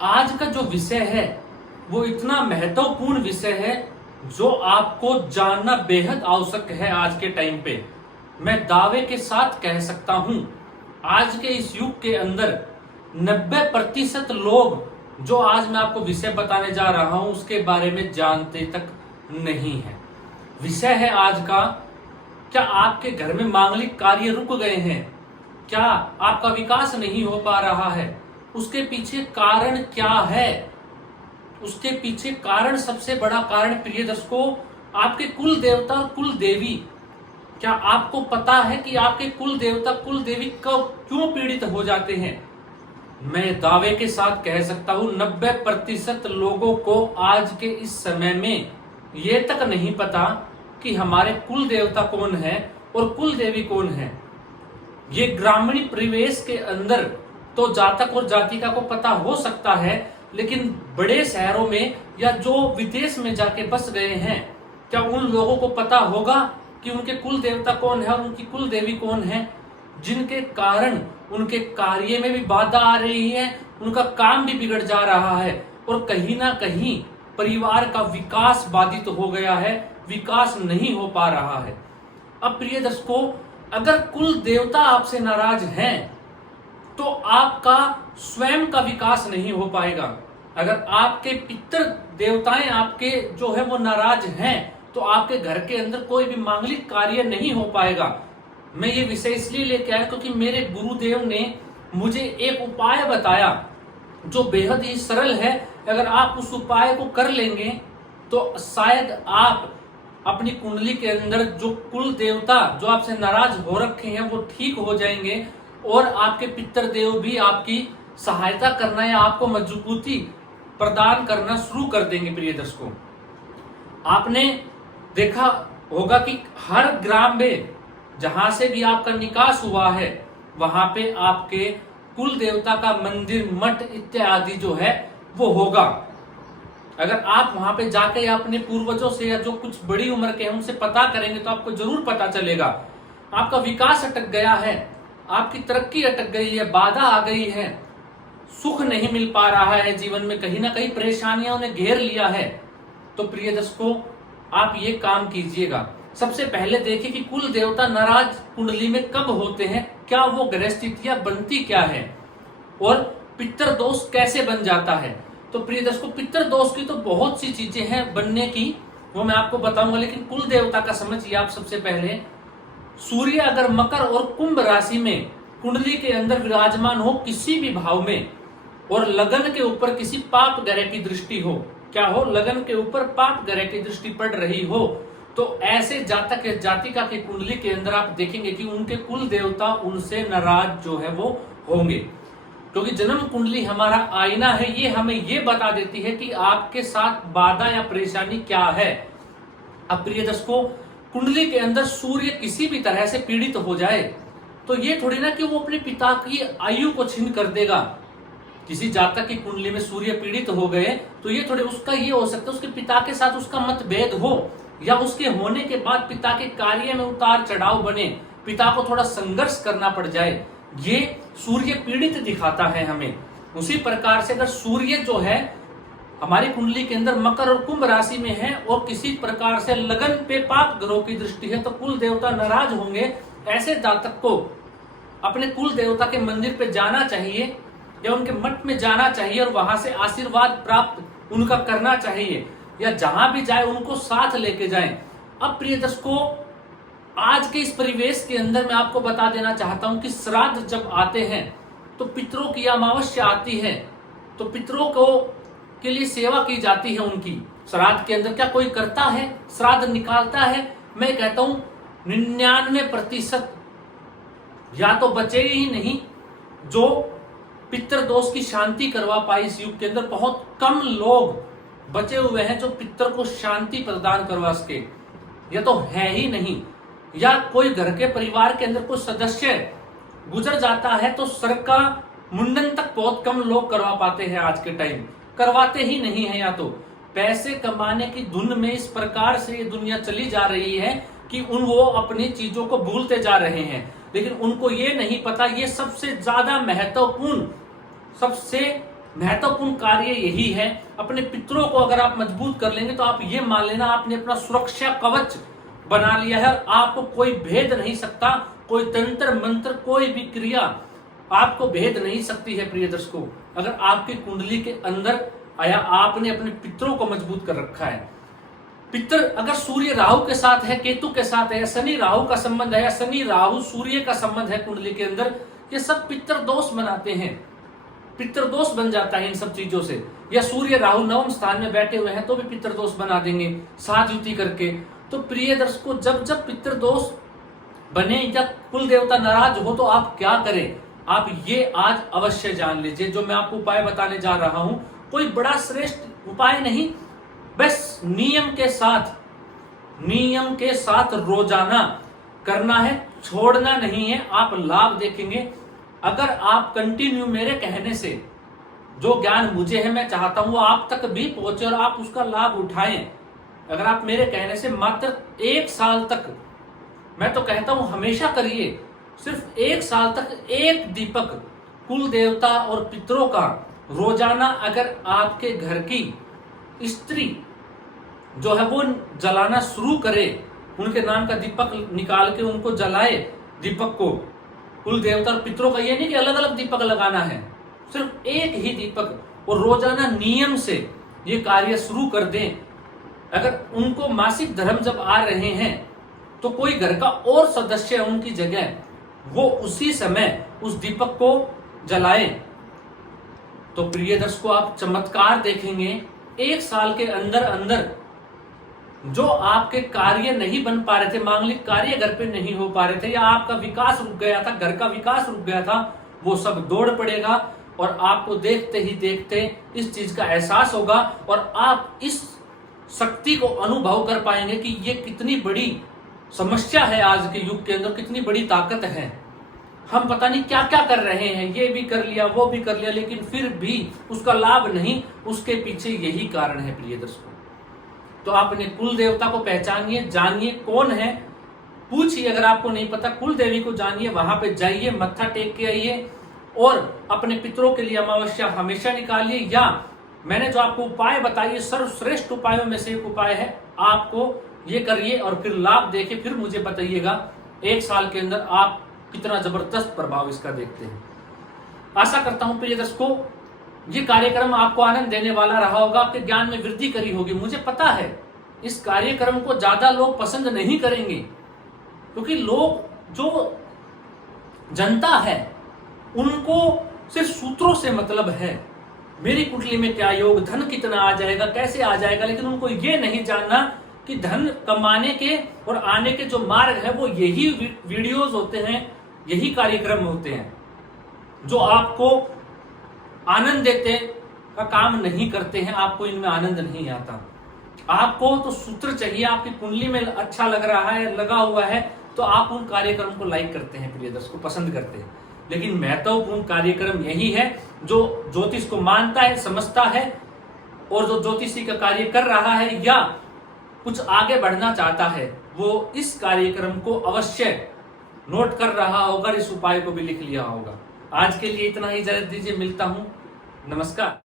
आज का जो विषय है वो इतना महत्वपूर्ण विषय है जो आपको जानना बेहद आवश्यक है। आज के टाइम पे मैं दावे के साथ कह सकता हूं, आज के इस युग के अंदर 90% लोग जो आज मैं आपको विषय बताने जा रहा हूं उसके बारे में जानते तक नहीं है। विषय है आज का, क्या आपके घर में मांगलिक कार्य रुक गए हैं? क्या आपका विकास नहीं हो पा रहा है? उसके पीछे कारण क्या है? उसके पीछे कारण, सबसे बड़ा कारण प्रिय दर्शकों, आपके कुल देवता और कुल देवी। क्या आपको पता है कि आपके कुल देवता कुल देवी कब क्यों पीड़ित हो जाते हैं? मैं दावे के साथ कह सकता हूं 90% लोगों को आज के इस समय में ये तक नहीं पता कि हमारे कुल देवता कौन है और कुल देवी कौन है। ये ग्रामीण परिवेश के अंदर तो जातक और जातिका को पता हो सकता है, लेकिन बड़े शहरों में या जो विदेश में जाके बस गए हैं, क्या उन लोगों को पता होगा कि उनके कुल देवता कौन है और उनकी कुल देवी कौन है, जिनके कारण उनके कार्य में भी बाधा आ रही है, उनका काम भी बिगड़ जा रहा है और कहीं ना कहीं परिवार का विकास बाधित हो गया है, विकास नहीं हो पा रहा है। अब प्रिय दर्शकों, अगर कुल देवता आपसे नाराज हैं तो आपका स्वयं का विकास नहीं हो पाएगा। अगर आपके पितृ देवताएं आपके जो है वो नाराज हैं तो आपके घर के अंदर कोई भी मांगलिक कार्य नहीं हो पाएगा। मैं ये विषय इसलिए लेके आया क्योंकि मेरे गुरुदेव ने मुझे एक उपाय बताया जो बेहद ही सरल है। अगर आप उस उपाय को कर लेंगे तो शायद आप अपनी कुंडली के अंदर जो कुल देवता जो आपसे नाराज हो रखे हैं वो ठीक हो जाएंगे और आपके पितृदेव भी आपकी सहायता करना या आपको मजबूती प्रदान करना शुरू कर देंगे। प्रिय दर्शकों, आपने देखा होगा कि हर ग्राम में जहां से भी आपका निकास हुआ है वहां पे आपके कुल देवता का मंदिर, मठ इत्यादि जो है वो होगा। अगर आप वहां पे जाके या अपने पूर्वजों से या जो कुछ बड़ी उम्र के हैं उनसे पता करेंगे तो आपको जरूर पता चलेगा। आपका विकास अटक गया है, आपकी तरक्की अटक गई है, बाधा आ गई है, सुख नहीं मिल पा रहा है जीवन में, कहीं ना कहीं परेशानियों ने घेर लिया है, तो प्रिय दर्शकों आप ये काम कीजिएगा। सबसे पहले देखिए कि कुल देवता नाराज कुंडली में कब होते हैं, क्या वो ग्रह स्थितियां बनती क्या है और पितृ दोष कैसे बन जाता है। तो प्रिय दर्शकों, पितृ दोष की तो बहुत सी चीजें हैं बनने की, वो मैं आपको बताऊंगा, लेकिन कुल देवता का समझिए आप। सबसे पहले सूर्य अगर मकर और कुंभ राशि में कुंडली के अंदर विराजमान हो किसी भी भाव में और लगन के ऊपर किसी पाप ग्रह की दृष्टि हो, क्या हो, लगन के ऊपर पाप ग्रह की दृष्टि पड़ रही हो, तो ऐसे जातक या जातिका के कुंडली के अंदर आप देखेंगे कि उनके कुल देवता उनसे नाराज जो है वो होंगे। क्योंकि जन्म कुंडली हमारा आईना है, ये हमें ये बता देती है कि आपके साथ बाधा या परेशानी क्या है। अब प्रिय दर्शकों, कुंडली के अंदर सूर्य किसी भी तरह से पीड़ित हो जाए तो ये थोड़ी ना कि वो अपने पिता की आयु को छीन कर देगा। किसी जातक की कुंडली में सूर्य पीड़ित हो गए तो ये थोड़े, उसका ये हो सकता है उसके पिता के साथ उसका मतभेद हो या उसके होने के बाद पिता के कार्य में उतार चढ़ाव बने, पिता को थोड़ा संघर्ष करना पड़ जाए, ये सूर्य पीड़ित दिखाता है हमें। उसी प्रकार से अगर सूर्य जो है हमारी कुंडली के अंदर मकर और कुंभ राशि में है और किसी प्रकार से लगन पे पाप ग्रहों की दृष्टि है तो कुल देवता नाराज होंगे। ऐसे जातक को अपने कुल देवता के मंदिर पे जाना चाहिए या उनके मठ में जाना चाहिए और वहां से आशीर्वाद प्राप्त उनका करना चाहिए, या जहां भी जाए उनको साथ लेके जाएं। अब प्रिय दर्शकों, आज के इस परिवेश के अंदर मैं आपको बता देना चाहता हूं कि श्राद्ध जब आते हैं तो पितरों की अमावस्या आती है तो पितरों को के लिए सेवा की जाती है उनकी। श्राद्ध के अंदर क्या कोई करता है, श्राद्ध निकालता है? मैं कहता हूं 99% या तो बचे ही नहीं जो पितृ दोष की शांति करवा पाए। इस युग के अंदर बहुत कम लोग बचे हुए हैं जो पितृ को शांति प्रदान करवा सके, या तो है ही नहीं, या कोई घर के परिवार के अंदर कोई सदस्य गुजर जाता है तो सर का मुंडन तक बहुत कम लोग करवा पाते हैं। आज के टाइम करवाते ही नहीं है, या तो पैसे कमाने की धुन में इस प्रकार से ये दुनिया चली जा रही है कि वो अपनी चीजों को भूलते जा रहे हैं, लेकिन उनको ये नहीं पता ये सबसे ज्यादा महत्वपूर्ण, सबसे महत्वपूर्ण कार्य यही है। अपने पितरों को अगर आप मजबूत कर लेंगे तो आप ये मान लेना आपने अपना सुरक्षा कवच बना लिया है। आपको कोई भेद नहीं सकता, कोई तंत्र मंत्र, कोई भी क्रिया आपको भेद नहीं सकती है। प्रिय दर्शकों, अगर आपकी कुंडली के अंदर आया आपने अपने पितरों को मजबूत कर रखा है। पितर अगर सूर्य राहु के साथ है, केतु के साथ है, या शनि राहु का संबंध है, या शनि राहु सूर्य का संबंध है कुंडली के अंदर, ये सब पितर दोष बनाते हैं। पितर दोष बन जाता है इन सब चीजों से। या सूर्य राहु नवम स्थान में बैठे हुए हैं तो भी पितर दोष बना देंगे साथ युति करके। तो प्रिय दर्शकों, जब जब पितर दोष बने या कुल देवता नाराज हो तो आप क्या करें, आप ये आज अवश्य जान लीजिए। जो मैं आपको उपाय बताने जा रहा हूं कोई बड़ा श्रेष्ठ उपाय नहीं, बस नियम के साथ रोजाना करना है, छोड़ना नहीं है। आप लाभ देखेंगे अगर आप कंटिन्यू मेरे कहने से जो ज्ञान मुझे है मैं चाहता हूं वो आप तक भी पहुंचे और आप उसका लाभ उठाएं। अगर आप मेरे कहने से मात्र 1 साल तक, मैं तो कहता हूं हमेशा करिए, सिर्फ 1 साल तक एक दीपक कुल देवता और पितरों का रोजाना अगर आपके घर की स्त्री जो है वो जलाना शुरू करे, उनके नाम का दीपक निकाल के उनको जलाए, दीपक को कुल देवता और पितरों का, ये नहीं कि अलग अलग दीपक लगाना है, सिर्फ एक ही दीपक, और रोजाना नियम से ये कार्य शुरू कर दें। अगर उनको मासिक धर्म जब आ रहे हैं तो कोई घर का और सदस्य उनकी जगह वो उसी समय उस दीपक को जलाए तो प्रिय दर्शकों आप चमत्कार देखेंगे। 1 साल के अंदर अंदर जो आपके कार्य नहीं बन पा रहे थे, मांगलिक कार्य घर पे नहीं हो पा रहे थे, या आपका विकास रुक गया था, घर का विकास रुक गया था, वो सब दौड़ पड़ेगा और आपको देखते ही देखते इस चीज का एहसास होगा और आप इस शक्ति को अनुभव कर पाएंगे कि ये कितनी बड़ी समस्या है आज के युग के अंदर, कितनी बड़ी ताकत है। हम पता नहीं क्या क्या कर रहे हैं, ये भी कर लिया वो भी कर लिया, लेकिन फिर भी उसका लाभ नहीं। उसके पीछे यही कारण है प्रिय दर्शकों। तो आप अपने कुल देवता को पहचानिए, जानिए कौन है, पूछिए। अगर आपको नहीं पता कुल देवी को जानिए, वहां पे जाइए, मत्था टेक के आइए और अपने पितरों के लिए अमावस्या हमेशा निकालिए। या मैंने जो आपको उपाय बताइए सर्वश्रेष्ठ उपायों में से एक उपाय है, आपको ये करिए और फिर लाभ देखिए, फिर मुझे बताइएगा 1 साल के अंदर आप कितना जबरदस्त प्रभाव इसका देखते हैं। आशा करता हूं प्रिय दर्शकों ये कार्यक्रम आपको आनंद देने वाला रहा होगा, आपके ज्ञान में वृद्धि करी होगी। मुझे पता है इस कार्यक्रम को ज्यादा लोग पसंद नहीं करेंगे, क्योंकि लोग जो जनता है उनको सिर्फ सूत्रों से मतलब है, मेरी कुंडली में क्या योग, धन कितना आ जाएगा, कैसे आ जाएगा, लेकिन उनको ये नहीं जानना कि धन कमाने के और आने के जो मार्ग है वो यही वीडियोस होते हैं, यही कार्यक्रम होते हैं जो आपको आनंद देते का काम नहीं करते हैं। आपको इनमें आनंद नहीं आता। आपको तो सूत्र चाहिए, आपकी कुंडली में अच्छा लग रहा है, लगा हुआ है, तो आप उन कार्यक्रम को लाइक करते हैं, प्रिय दर्शकों पसंद करते हैं। लेकिन महत्वपूर्ण कार्यक्रम यही है जो ज्योतिष को मानता है, समझता है और जो ज्योतिषी का कार्य कर रहा है या कुछ आगे बढ़ना चाहता है, वो इस कार्यक्रम को अवश्य नोट कर रहा होगा, इस उपाय को भी लिख लिया होगा। आज के लिए इतना ही, इजाजत दीजिए, मिलता हूं, नमस्कार।